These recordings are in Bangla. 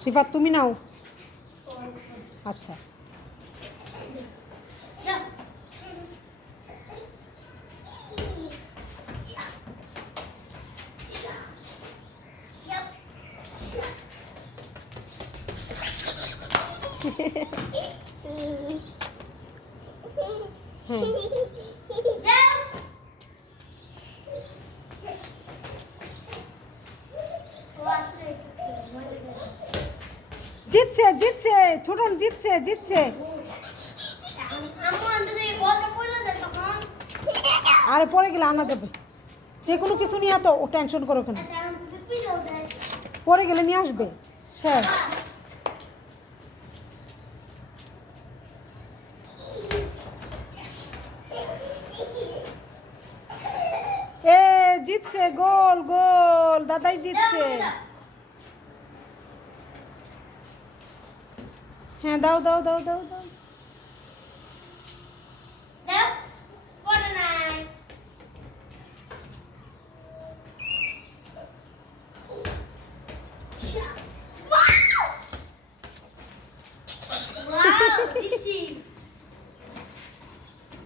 সিফাত তুমি নাও। আচ্ছা জিতছে জিতছে ছোটন জিতছে জিতছে। আরে পরে গেলে আনা যাবে, যে কোনো কিছু নিয়ে তো ও টেনশন করো কেন, পরে গেলে নিয়ে আসবে স্যার। এ জিতছে, গোল গোল, দাদাই জিতছে। হ্যাঁ দাও দাও দাও দাও দাও।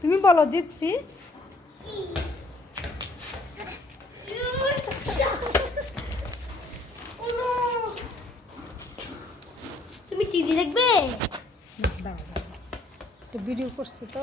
তুমি বলো জিতছি। তুমি টিভি দেখবে? ভিডিও করছি তো।